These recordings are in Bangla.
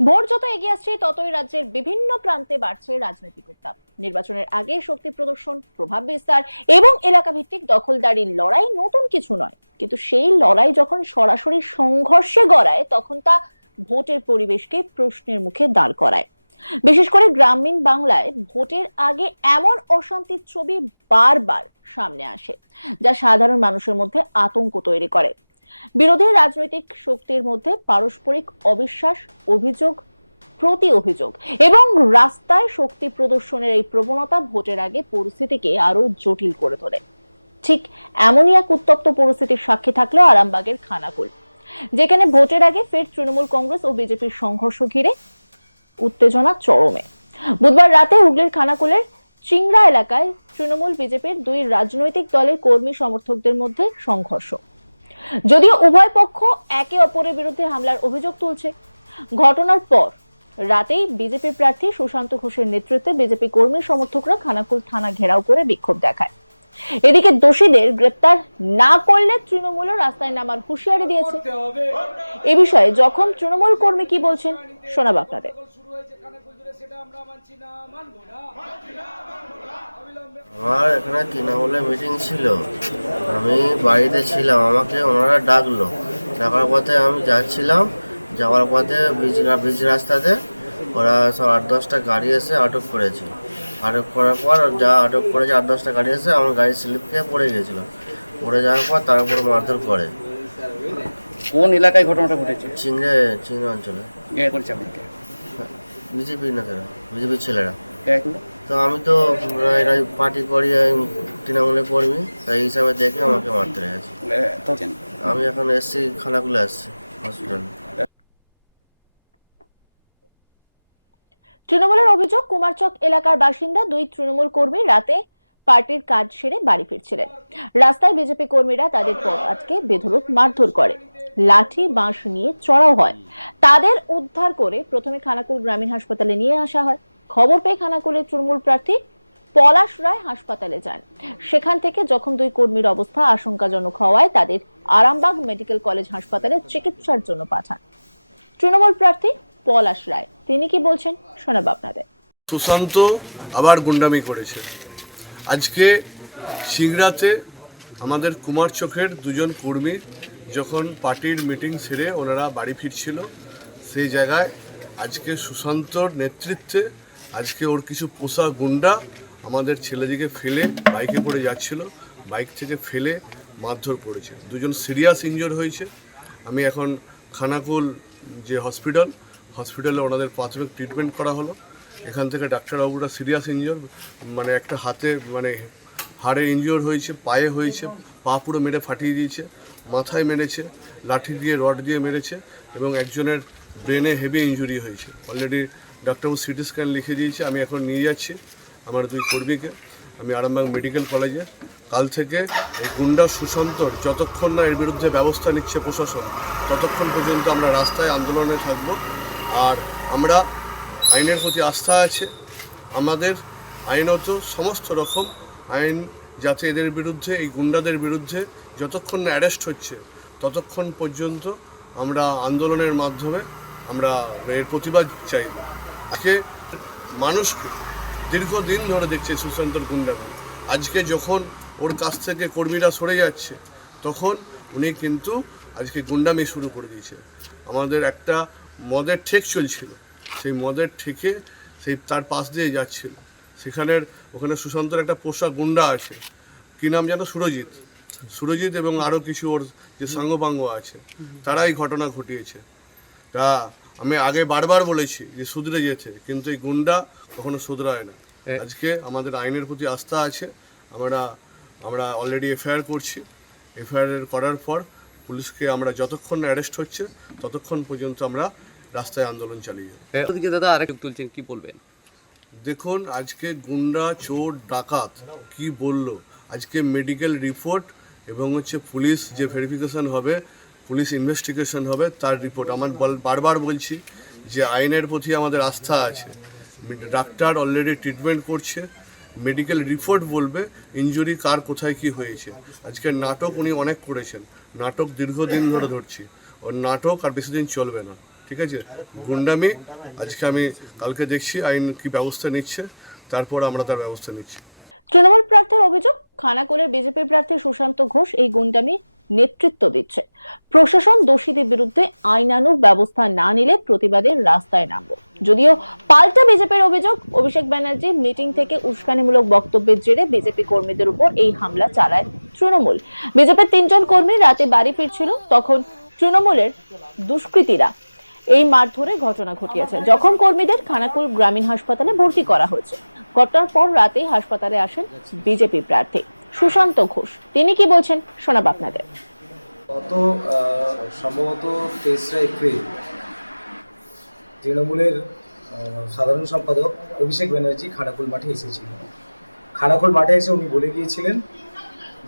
ভোট যত এগিয়ে আসছে ততই রাজ্যের বিভিন্ন প্রান্তে বাড়ছে রাজনৈতিক উত্তাপ। নির্বাচনের আগে শক্তি প্রদর্শন, প্রভাব বিস্তার এবং এলাকা ভিত্তিক দখলদারির লড়াই নতুন কিছু নয়, কিন্তু সেই লড়াই যখন সরাসরি সংঘর্ষে গড়ায় তখন তা ভোটের পরিবেশকে প্রশ্নের মুখে দাঁড় করায়। বিশেষ করে গ্রামীণ বাংলায় ভোটের আগে এমন অশান্তির ছবি বারবার সামনে আসে, যা সাধারণ মানুষের মধ্যে আতঙ্ক তৈরি করে। বিরোধী রাজনৈতিক শক্তির মধ্যে পারস্পরিক অবিশ্বাস, অভিযোগ, প্রতি অভিযোগ এবং রাস্তায় শক্তি প্রদর্শনের এই প্রবণতা ভোটের আগে পরিস্থিতিকে আরো জটিল করে তোলে। ঠিক এমনই এক উত্তপ্ত পরিস্থিতির সাক্ষী থাকলো আরামবাগের খানাকুল, যেখানে ভোটের আগে ফের তৃণমূল কংগ্রেস ও বিজেপির সংঘর্ষ ঘিরে উত্তেজনা চরমে। বুধবার রাতে হুগলির খানাকুলের চিংড়া এলাকায় তৃণমূল বিজেপির দুই রাজনৈতিক দলের কর্মী সমর্থকদের মধ্যে সংঘর্ষ। যদিও উভয় পক্ষ একে অপরের বিরুদ্ধে হামলার অভিযোগ তুলছে। ঘটনার পর রাতেই বিজেপি প্রার্থী সুশান্ত ঘোষের নেতৃত্বে বিজেপি কর্মী সমর্থকরা খানাকুল থানা ঘেরাও করে বিক্ষোভ দেখায়। এদিকে দোষীদের গ্রেপ্তার না করলে তৃণমূলও রাস্তায় নামার হুঁশিয়ারি দিয়েছে। এ বিষয়ে যখন তৃণমূল কর্মী কি বলছেন শোনাবো আপনাদের। আমার এখানে তৃণমূলের মিটিং ছিল, আমি বাড়িতে ছিলাম। আমাকে ওনারা ডাকলো, ডাকার পথে আমি যাচ্ছিলাম। যাওয়ার পথে বিচ রাস্তাতে ওরা সব 8-10টা গাড়ি এসে আটক করেছে। আটক করার পর যা আটক করেছে 8-10টা গাড়ি এসে আমার গাড়ি স্লিপ খেয়ে পড়ে গিয়েছিল। পড়ে যাওয়ার পর তার উপরে মারধর করে। কোন এলাকায় ঘটনাটা ঘটেছে? চিংড়ে অঞ্চলে। কে করেছে আপনাকে? বিজেপি না কেন, বিজেপির ছেলেরা। এখন তো আমি তো এরা পার্টি করি, আমি তৃণমূলের কর্মী, তাই এই হিসাবে দেখে আমাকে মারতে গেছে। আমি এখন এসছি, খানাকুলে আসছি হসপিটালে। তৃণমূলের অভিযোগ, কুমারচক এলাকার বাসিন্দা দুই তৃণমূল কর্মী রাতে পার্টির কাজ সেরে বাড়ি ফিরছিলেন। রাস্তায় বিজেপি কর্মীরা তাদের পথ আটকে বেধড়ক মারধর করে, লাঠি বাঁশ নিয়ে চড়াও হয়। তাদের উদ্ধার করে প্রথমে খানাকুল গ্রামীণ হাসপাতালে নিয়ে আসা হয়। খবর পেয়ে খানাকুলের তৃণমূল প্রার্থী পলাশ রায় হাসপাতালে যান। সেখান থেকে যখন দুই কর্মীর অবস্থা আশঙ্কাজনক হওয়ায় তাদের আরামবাগ মেডিকেল কলেজ হাসপাতালে চিকিৎসার জন্য পাঠান তৃণমূল প্রার্থী পলাশ রায়। তিনি কি বলছেন শোনাবো আপনাদের। সুশান্ত আবার গুন্ডামি করেছে। আজকে সিংড়াতে আমাদের কুমারচকের দুজন কর্মী যখন পার্টির মিটিং সেরে ওনারা বাড়ি ফিরছিল, সেই জায়গায় আজকে সুশান্তর নেতৃত্বে আজকে ওর কিছু পোষা গুন্ডা আমাদের ছেলেদিকে ফেলে বাইকে করে যাচ্ছিল, বাইক থেকে ফেলে মারধর করেছে। দুজন সিরিয়াস ইনজোর হয়েছে। আমি এখন খানাকুল যে হসপিটালে ওনাদের প্রাথমিক ট্রিটমেন্ট করা হলো। এখান থেকে ডাক্তারবাবুরা সিরিয়াস ইনজোর, মানে একটা হাতে হাড়ে ইনজোর হয়েছে, পায়ে হয়েছে, পা পুরো মেরে ফাটিয়ে দিয়েছে, মাথায় মেরেছে, লাঠি দিয়ে রড দিয়ে মেরেছে এবং একজনের ব্রেনে হেভি ইনজুরি হয়েছে। অলরেডি ডাক্তারবাবু সিটি স্ক্যান লিখে দিয়েছে। আমি এখন নিয়ে যাচ্ছি আমার দুই কর্মীকে আমি আরামবাগ মেডিকেল কলেজে। কাল থেকে এই গুন্ডা সুশান্তর যতক্ষণ না এর বিরুদ্ধে ব্যবস্থা নিচ্ছে প্রশাসন, ততক্ষণ পর্যন্ত আমরা রাস্তায় আন্দোলনে থাকব। আর আমরা আইনের প্রতি আস্থা আছে। আমাদের আইনত সমস্ত রকম আইন যাতে এদের বিরুদ্ধে, এই গুন্ডাদের বিরুদ্ধে যতক্ষণ না অ্যারেস্ট হচ্ছে ততক্ষণ পর্যন্ত আমরা আন্দোলনের মাধ্যমে আমরা এর প্রতিবাদ চাইব। আজকে মানুষকে দীর্ঘদিন ধরে দেখছে সুশান্তর গুন্ডামি। আজকে যখন ওর কাছ থেকে কর্মীরা সরে যাচ্ছে তখন উনি কিন্তু আজকে গুন্ডামি শুরু করে দিয়েছে। আমাদের একটা মদের ঠেক চলছিল, সেই মদের ঠেকে সেই তার পাশ দিয়ে যাচ্ছিল। ওখানে সুশান্তর একটা পোষা গুন্ডা আছে, কী নাম যেন, সুরজিৎ এবং আরও কিছু ওর যে সাঙ্গপাঙ্গ আছে, তারা এই ঘটনা ঘটিয়েছে। তা আমি আগে বারবার বলেছি যে শুধরে যেতে, কিন্তু এই গুন্ডা কখনো শুধরায় না। আজকে আমাদের আইনের প্রতি আস্থা আছে। আমরা অলরেডি এফআইআর করছি। এফআইআর করার পর পুলিশকে আমরা যতক্ষণ অ্যারেস্ট হচ্ছে ততক্ষণ পর্যন্ত আমরা রাস্তায় আন্দোলন চালিয়ে যাব। দাদা আরেক তুলছেন, কি বলবেন? দেখুন, আজকে গুন্ডা, চোর, ডাকাত কি বলল, আজকে মেডিকেল রিপোর্ট এবং পুলিশ যে ভেরিফিকেশন হবে, পুলিশ ইনভেস্টিগেশন হবে, তার রিপোর্ট। বারবার বলছি যে আইনের প্রতি আমাদের আস্থা আছে। ডাক্তার অলরেডি ট্রিটমেন্ট করছে, মেডিকেল রিপোর্ট বলবে ইনজুরি কার কোথায় কি হয়েছে। আজকে নাটক উনি অনেক করেছেন, নাটক দীর্ঘদিন ধরে ধরছি, ওর নাটক আর বেশি দিন চলবে না। ঠিক আছে, গুন্ডামি আজকে আমি কালকে দেখছি আইন কি ব্যবস্থা নিচ্ছে, তারপর আমরা তার ব্যবস্থা নিচ্ছি। তৃণমূল প্রার্থীর অভিযোগ, খানাকুলের বিজেপি প্রার্থী সুশান্ত ঘোষ এই গুন্ডামি নেতৃত্ব দিচ্ছে। প্রশাসন দোষীদের বিরুদ্ধে আইনানুগ ব্যবস্থা না নিলে প্রতিবাদের রাস্তায় নামবো। যদিও পাল্টা বিজেপির অভিযোগ, অভিষেক ব্যানার্জি মিটিং থেকে উস্কানিমূলক বক্তব্যের জেরে বিজেপি কর্মীদের উপর এই হামলা চালায় তৃণমূল। বিজেপির 3 জন কর্মী রাতে বাড়ি ফিরছিল, তখন তৃণমূলের দুষ্কৃতীরা এই মারধরের ঘটনা ঘটিয়েছে। জখম কর্মীদের খানাকুল গ্রামীণ হাসপাতালে ভর্তি করা হয়েছে। ঘটনার পর রাতেই হাসপাতালে আসেন বিজেপি প্রার্থী সুশান্ত ঘোষ। তিনি কি বলছেন শোনাব আপনাদের। গত সম্ভবত 23 এপ্রিল তৃণমূলের সাধারণ সম্পাদক অভিষেক ব্যানার্জি খানাকুল মাঠে এসেছিলেন। খানাকুল মাঠে এসে উনি বলে গিয়েছিলেন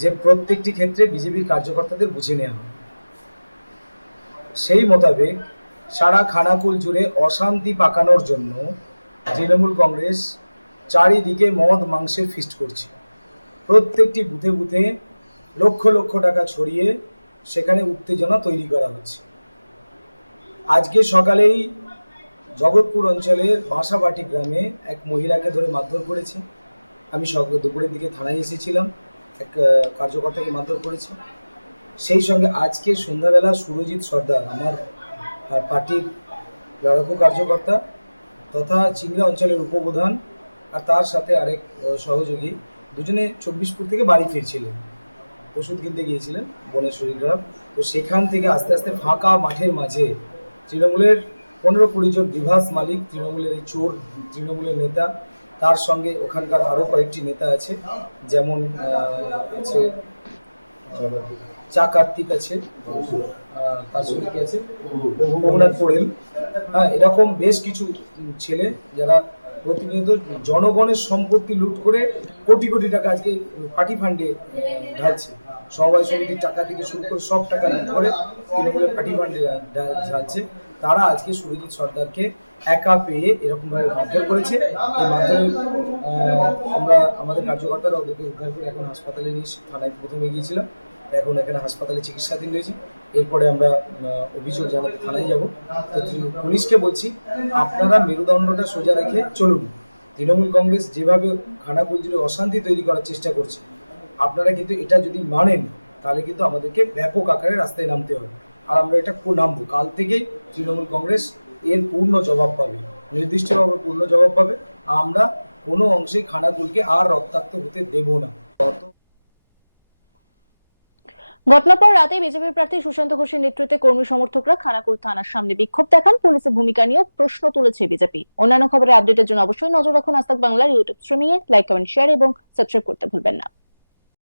যে প্রত্যেকটি ক্ষেত্রে বিজেপির কার্যকর্তাদের বুঝে নেওয়া হবে। সেই মোতাবেক সারা খানাকুল জুড়ে অশান্তি পাকানোর জন্য তৃণমূল কংগ্রেস চারিদিকে মদ মাংসের ফিস্ট করছে। প্রত্যেকটি বুথে বুথে লক্ষ লক্ষ টাকা ছড়িয়ে সেখানে উত্তেজনা তৈরি করা হচ্ছে। আজকে সকালেই জগৎপুর অঞ্চলের বাসাবাটি গ্রামে এক মহিলাকে ধরে মারধর করেছে। আমি দুপুরের দিকে থানায় এসেছিলাম, এক কার্যকর্তাকে মারধর করেছে। সেই সঙ্গে আজকে সন্ধ্যাবেলা সুরজিৎ সর্দার, আমার পার্টির লড়াকু কার্যকর্তা তথা চিংড়া অঞ্চলের উপপ্রধান, আর তার সাথে আরেক সহযোগী, দুজনে 24পুর থেকে বাড়ি ফিরছিলেন, ওষুধ কিনতে গিয়েছিলেন, বোনের শরীর খারাপ। তো সেখান থেকে আস্তে আস্তে ফাঁকা মাঠের মাঝে তৃণমূলের 15-20 জন বিভাস মালিক, তৃণমূলের এই চোর, তৃণমূলের নেতা, তার সঙ্গে ওখানকার আরও কয়েকটি নেতা আছে, যেমন আছে চা কার্তিক আছে, তার সঙ্গে কি আছে রঘুনাথ পোড়েল, হ্যাঁ, এরকম বেশ কিছু ছেলে যারা প্রতিনিয়ত জনগণের সম্পত্তি লুট করে কোটি কোটি টাকা আজকে পার্টি ফান্ডে ঢালছে। সমবায় সমিতির টাকা থেকে শুরু করে সব টাকা লুট করে তৃণমূলের পার্টি ফান্ডে ঢালছে। তারা আজকে সুরজিৎ সর্দারকে একা পেয়ে এরকমভাবে মারধর করেছে। এই মারধরে আমরা আমাদের কার্যকর্তারা ওদেরকে উদ্ধার করে এখন হাসপাতালে নিয়ে, থানায় প্রথমে গিয়েছিলাম, এখন এখানে হাসপাতালে চিকিৎসাধীন রয়েছে। এরপরে আমরা অভিযোগ জানাতে থানায় যাব। তো পুলিশকে বলছি, আপনারা মেরুদণ্ডটা সোজা রেখে চলুন। তৃণমূল কংগ্রেস যেভাবে খানাকুল জুড়ে অশান্তি তৈরি করার চেষ্টা করছে, আপনারা কিন্তু এটা যদি মানেন তাহলে কিন্তু আমাদেরকে ব্যাপক আকারে রাস্তায় নামতে হবে। আর আমরা এটা নামবো। কাল থেকেই তৃণমূল কংগ্রেস এর পূর্ণ জবাব পাবে, নির্দিষ্টভাবে পূর্ণ জবাব পাবে। আমরা কোনো অংশেই খানাকুলকে আর রক্তাক্ত হতে দেব না। ঘটনার পর রাতে বিজেপি প্রার্থী সুশান্ত ঘোষের নেতৃত্বে কর্মী সমর্থকরা খানাকুল থানার সামনে বিক্ষোভ দেখান। পুলিশের ভূমিকা নিয়েও প্রশ্ন তুলেছে বিজেপি। অন্যান্য খবরের আপডেটের জন্য অবশ্যই নজর রাখুন আজ তাক বাংলার ইউটিউব স্ট্রিমিং এ। লাইক, কমেন্ট, শেয়ার এবং সাবস্ক্রাইব করতে ভুলবেন না।